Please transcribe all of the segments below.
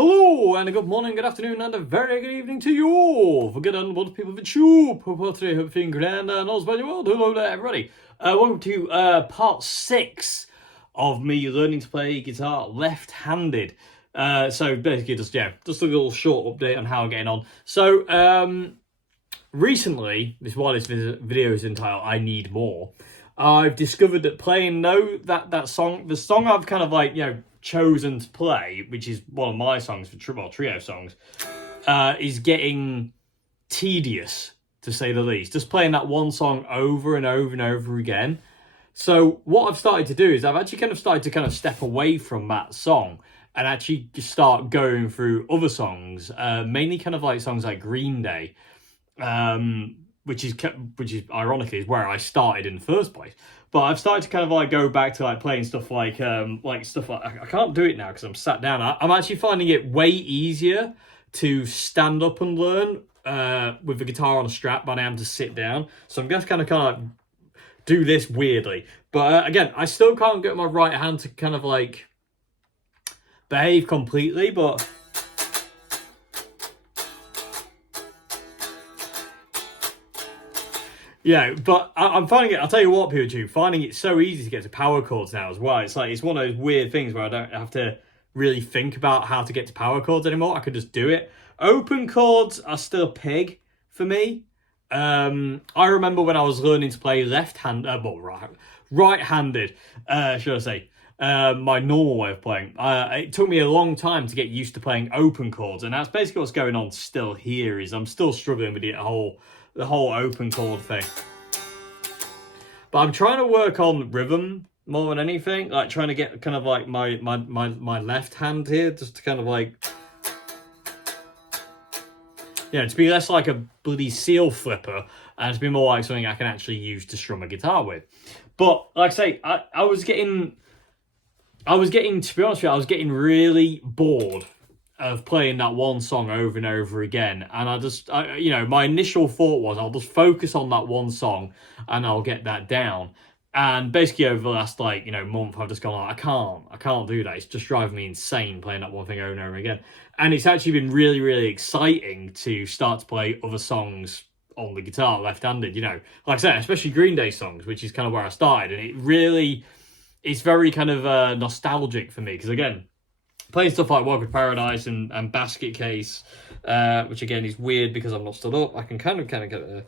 Hello, and a good morning, good afternoon, and a very good evening to you all. For good and wonderful people of the tube. Hope today, hope you're feeling grand and all's well in your world. Hello there, everybody. Welcome to part 6 of me learning to play guitar left-handed. So basically, just a little short update on how I'm getting on. So recently, this is why this video is entitled "I Need More." I've discovered that playing the song I've kind of chosen to play, which is one of my songs for trio songs, is getting tedious, to say the least. Just playing that one song over and over and over again. So what I've started to do is I've actually started to step away from that song and actually just start going through other songs, mainly songs like Green Day, which is ironically is where I started in the first place. But I've started to go back to playing stuff like stuff like I can't do it now because I'm sat down. I'm actually finding it way easier to stand up and learn with the guitar on a strap than I am to sit down. So I'm going to kind of do this weirdly. But again, I still can't get my right hand to behave completely, but yeah, but I'm finding it. I'll tell you what, PewDiePie, finding it so easy to get to power chords now as well. It's one of those weird things where I don't have to really think about how to get to power chords anymore. I can just do it. Open chords are still a pig for me. I remember when I was learning to play right-handed, should I say, my normal way of playing. It took me a long time to get used to playing open chords, and that's basically what's going on still here. Is I'm still struggling with the whole open chord thing. But I'm trying to work on rhythm more than anything, trying to get my left hand here, just to to be less like a bloody seal flipper and to be more like something I can actually use to strum a guitar with. But like I say, I was getting, to be honest with you, I was getting really bored of playing that one song over and over again. And my initial thought was I'll just focus on that one song and I'll get that down. And basically over the last month, I've just gone, I can't do that. It's just driving me insane playing that one thing over and over again. And it's actually been really, really exciting to start to play other songs on the guitar left-handed, like I said, especially Green Day songs, which is kind of where I started. And it's very nostalgic for me, because again, playing stuff like Walk with Paradise and Basket Case, which again is weird because I'm not stood up. I can kind of get a...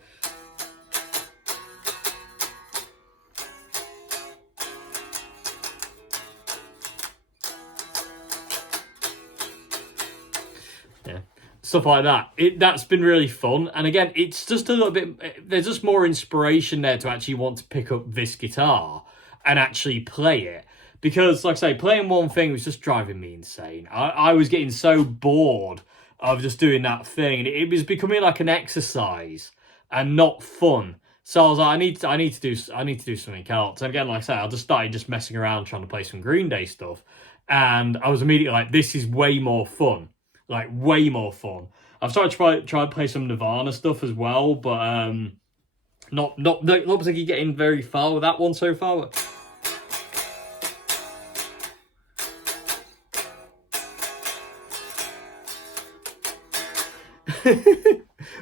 Yeah, stuff like that. That's been really fun. And again, it's just a little bit... There's just more inspiration there to actually want to pick up this guitar and actually play it. Because, like I say, playing one thing was just driving me insane. I was getting so bored of just doing that thing. It was becoming like an exercise and not fun. So I was like, I need to do something else. And again, like I say, I just started messing around trying to play some Green Day stuff. And I was immediately like, this is way more fun. Like, way more fun. I've started to try to play some Nirvana stuff as well, but not particularly getting very far with that one so far.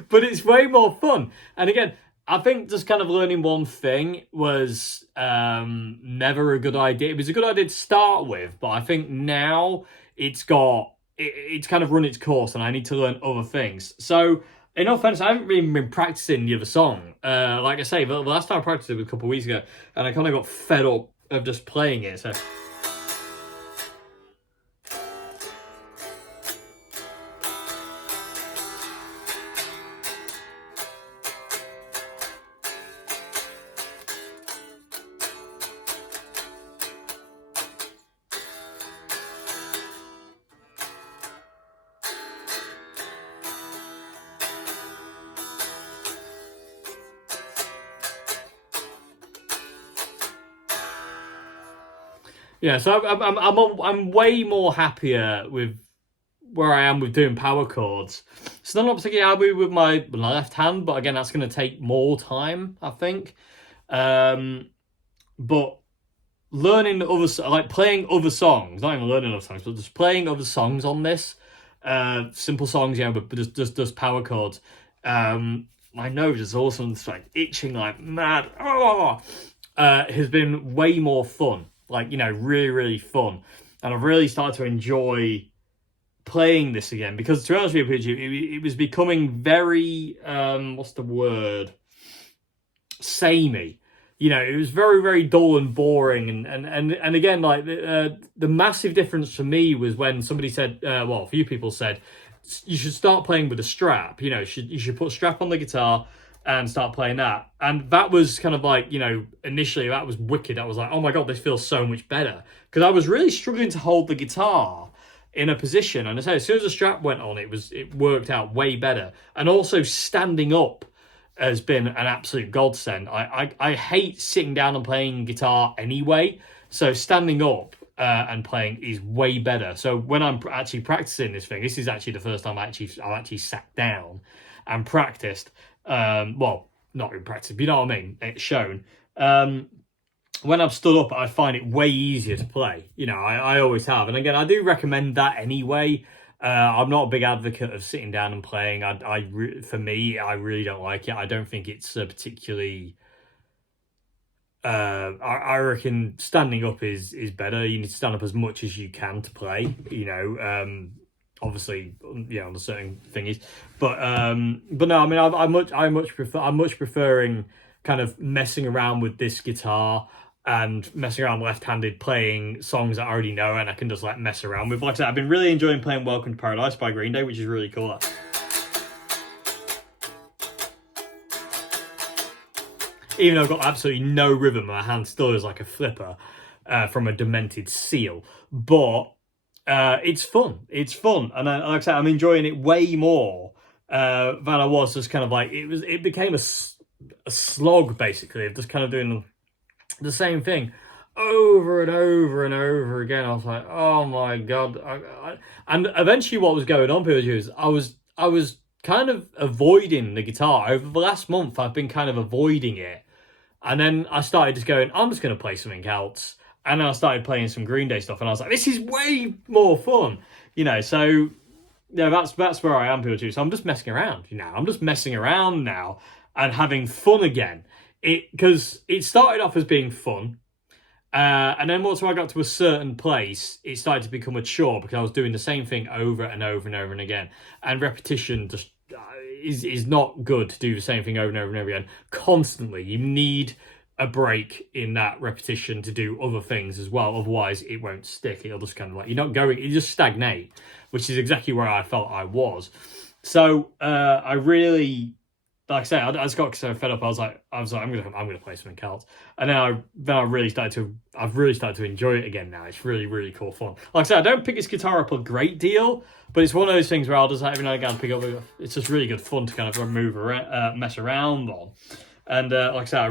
But it's way more fun. And again, I think just learning one thing was never a good idea. It was a good idea to start with, but I think now it's kind of run its course and I need to learn other things. So in all fairness, I haven't really been practicing the other song. Like I say, the last time I practiced it was a couple of weeks ago, and I kind of got fed up of just playing it. So yeah, so I'm way more happier with where I am with doing power chords. Still not particularly happy with my left hand, but again, that's going to take more time, I think. But learning playing other songs, not even learning other songs, but just playing other songs on this simple songs, but just power chords. My nose is also like itching like mad. Has been way more fun, like, really, really fun. And I've really started to enjoy playing this again, because to be honest with you, it was becoming very, what's the word? Samey. It was very, very dull and boring. And again, like, the massive difference for me was when somebody said, a few people said, you should start playing with a strap. You should put a strap on the guitar and start playing that. And that was kind of like, initially that was wicked. I was like, oh my God, this feels so much better. Because I was really struggling to hold the guitar in a position. And I say, as soon as the strap went on, it worked out way better. And also standing up has been an absolute godsend. I hate sitting down and playing guitar anyway. So standing up and playing is way better. So when I'm actually practicing this thing, this is actually the first time I've actually sat down and practiced. Well, not in practice, but you know what I mean? It's shown. When I've stood up, I find it way easier to play. I always have. And again, I do recommend that anyway. I'm not a big advocate of sitting down and playing. For me, I really don't like it. I don't think it's particularly... I reckon standing up is better. You need to stand up as much as you can to play. Obviously, on the certain thingies, but no. I mean, I'm much preferring kind of messing around with this guitar and messing around left-handed, playing songs that I already know and I can just like mess around with. Like I said, I've been really enjoying playing Welcome to Paradise by Green Day, which is really cool. Even though I've got absolutely no rhythm, my hand still is like a flipper from a demented seal. But it's fun. It's fun. And like I said, I'm enjoying it way more than I was just kind of like... It became a slog, basically, of just kind of doing the same thing over and over and over again. I was like, oh my God. And eventually what was going on, people, is I was kind of avoiding the guitar. Over the last month, I've been kind of avoiding it. And then I started just going, I'm just going to play something else. And then I started playing some Green Day stuff. And I was like, this is way more fun. So that's where I am, people too. So I'm just messing around, I'm just messing around now and having fun again. Because it started off as being fun. And then once I got to a certain place, it started to become a chore because I was doing the same thing over and over and over and again. And repetition just is not good to do the same thing over and over and over again constantly. You need a break in that repetition to do other things as well. Otherwise, it won't stick. It'll just kind of like, you just stagnate, which is exactly where I felt I was. So I really... Like I say, I just got so fed up. I was like, I'm gonna play something else, and then I've really started to enjoy it again now. It's really, really cool fun. Like I said, I don't pick this guitar up a great deal, but it's one of those things where I'll just every now and again pick up. It's just really good fun to kind of move around, mess around on, and like I said,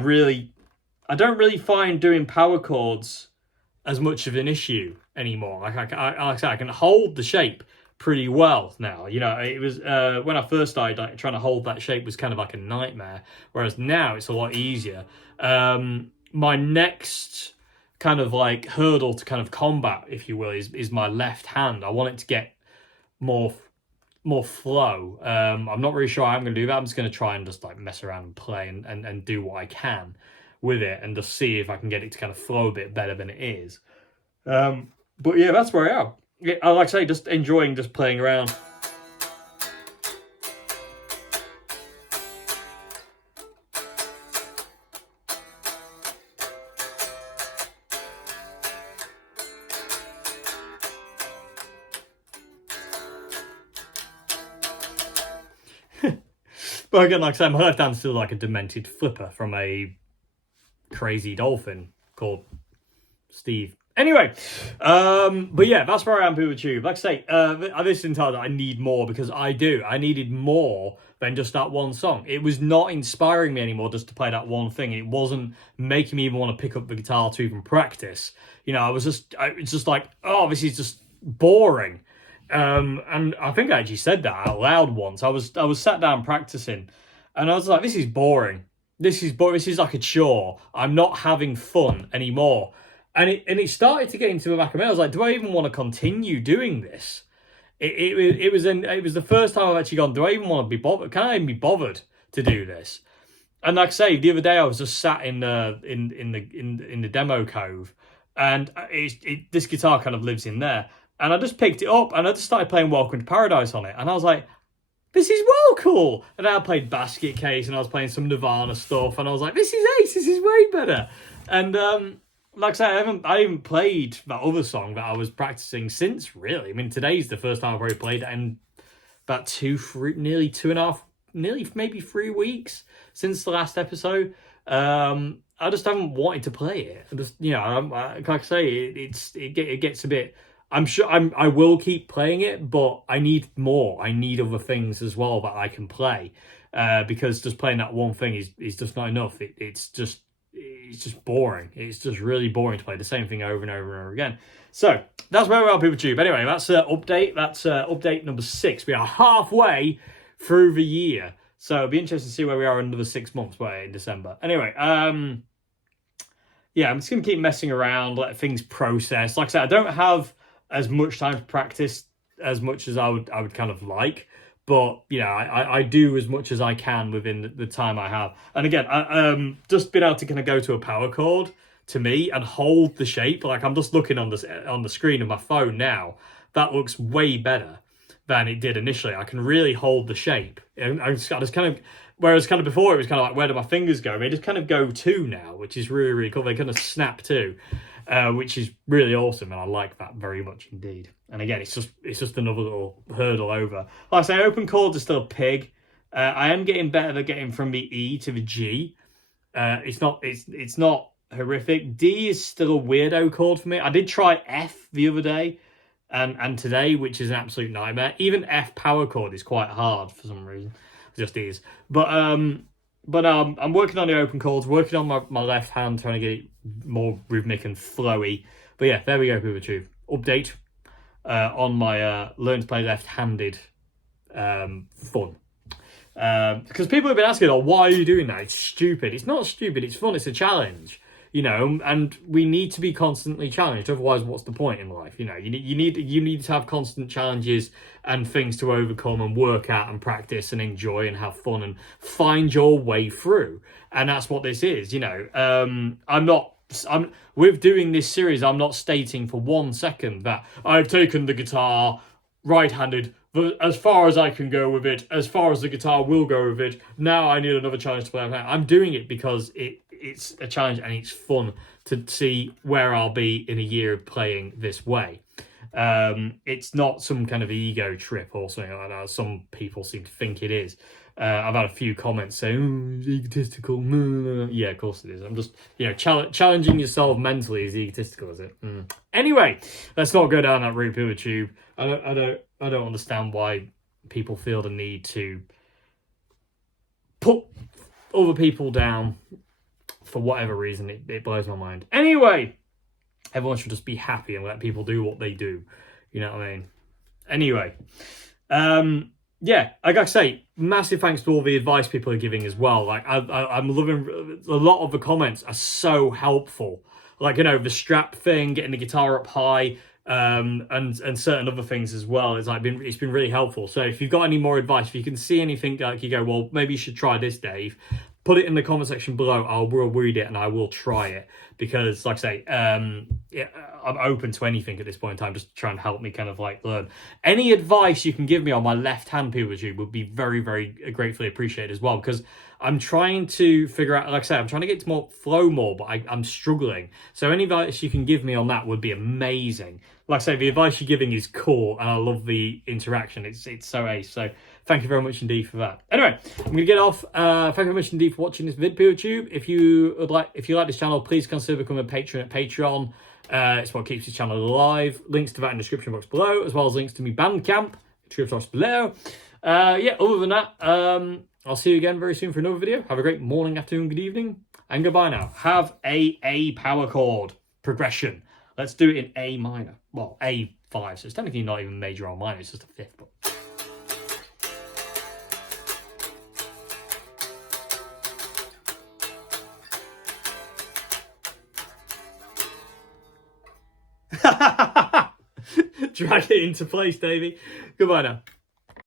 I don't really find doing power chords as much of an issue anymore. Like I said, I can hold the shape pretty well now. It was when I first started, like, trying to hold that shape was kind of like a nightmare, whereas now it's a lot easier. My next kind of like hurdle to kind of combat, if you will, is my left hand. I want it to get more flow. I'm not really sure how I'm going to do that. I'm just going to try and just like mess around and play and do what I can with it and just see if I can get it to kind of flow a bit better than it is. But yeah, that's where I am. Yeah, I like I say, just enjoying just playing around. But again, like I say, my left hand's still like a demented flipper from a crazy dolphin called Steve. Anyway, but yeah, that's where I am with YouTube. Like I say, this entire I need more because I needed more than just that one song. It was not inspiring me anymore just to play that one thing. It wasn't making me even want to pick up the guitar to even practice. It's just like, oh, this is just boring. And I think I actually said that out loud once. I was sat down practicing, and I was like, this is boring. This is like a chore. I'm not having fun anymore. And it started to get into the back of my head. I was like, do I even want to continue doing this? it was the first time I've actually gone, do I even want to be bothered? Can I even be bothered to do this? And like I say, the other day I was just sat in the demo cove, and this guitar kind of lives in there, and I just picked it up and I just started playing Welcome to Paradise on it, and I was like, this is well cool. And then I played Basket Case, and I was playing some Nirvana stuff, and I was like, this is ace. This is way better. And like I said, I haven't played that other song that I was practicing since, really. I mean, today's the first time I've already played it in about nearly 2.5, nearly maybe 3 weeks since the last episode. I just haven't wanted to play it. I just, like I say, it gets a bit. I'm sure I will keep playing it, but I need more. I need other things as well that I can play, because just playing that one thing is just not enough. It's just boring. It's just really boring to play the same thing over and over and over again. So that's where we are, PeopleTube. Anyway, that's update. That's update number 6. We are halfway through the year, so it'll be interesting to see where we are in another 6 months, in December. Anyway, yeah, I'm just gonna keep messing around, let things process. Like I said, I don't have as much time to practice as much as I would kind of like, but I do as much as I can within the time I have. And again, I just been able to kind of go to a power chord to me and hold the shape. Like, I'm just looking on the screen of my phone now. That looks way better than it did initially. I can really hold the shape. And I just kind of, whereas kind of before it was kind of like, where do my fingers go? They just kind of go to now, which is really, really cool. They kind of snap to. Which is really awesome, and I like that very much indeed. And again, it's just another little hurdle over. Like I say, open chords are still a pig. I am getting better at getting from the E to the G. It's not horrific. D is still a weirdo chord for me. I did try F the other day, and today, which is an absolute nightmare. Even F power chord is quite hard for some reason. It just is. But I'm working on the open chords, working on my left hand, trying to get it more rhythmic and flowy. But yeah, there we go, PeopleTube. Update on my learn to play left-handed fun. Because people have been asking, why are you doing that? It's stupid. It's not stupid, it's fun, it's a challenge. And we need to be constantly challenged. Otherwise, what's the point in life? You need to have constant challenges and things to overcome and work at and practice and enjoy and have fun and find your way through. And that's what this is. I'm with doing this series, I'm not stating for 1 second that I've taken the guitar right-handed as far as I can go with it, as far as the guitar will go with it. Now I need another challenge to play. I'm doing it because it's a challenge and it's fun to see where I'll be in a year of playing this way. It's not some kind of ego trip or something like that. Some people seem to think it is. I've had a few comments saying, it's egotistical. Yeah, of course it is. I'm just, challenging yourself mentally is egotistical, is it? Anyway, let's not go down that route, PeopleTube. I don't understand why people feel the need to put other people down for whatever reason. It blows my mind. Anyway, everyone should just be happy and let people do what they do. You know what I mean? Anyway, yeah, like I say, massive thanks to all the advice people are giving as well. Like, I'm loving a lot of the comments are so helpful. Like, the strap thing, getting the guitar up high, and certain other things as well. It's been really helpful. So if you've got any more advice, if you can see anything like you go, well, maybe you should try this, Dave, put it in the comment section below. I will read it and I will try it, because like I say, I'm open to anything at this point in time, just trying to help me kind of like learn. Any advice you can give me on my left hand, PeopleTube, would be very, very gratefully appreciated as well, because I'm trying to figure out, like I said, I'm trying to get to more flow more, but I'm struggling. So any advice you can give me on that would be amazing. Like I say, the advice you're giving is cool, and I love the interaction. It's so ace. So thank you very much indeed for that. Anyway, I'm going to get off. Thank you very much indeed for watching this vid, PeopleTube. If you like this channel, please consider becoming a patron at Patreon. It's what keeps this channel alive. Links to that in the description box below, as well as links to my Bandcamp, description box below. Yeah, other than that, I'll see you again very soon for another video. Have a great morning, afternoon, good evening, and goodbye now. Have a power chord progression. Let's do it in A minor. Well, A5, so it's technically not even major or minor, it's just a fifth. But drag it into place, Davey. Goodbye now.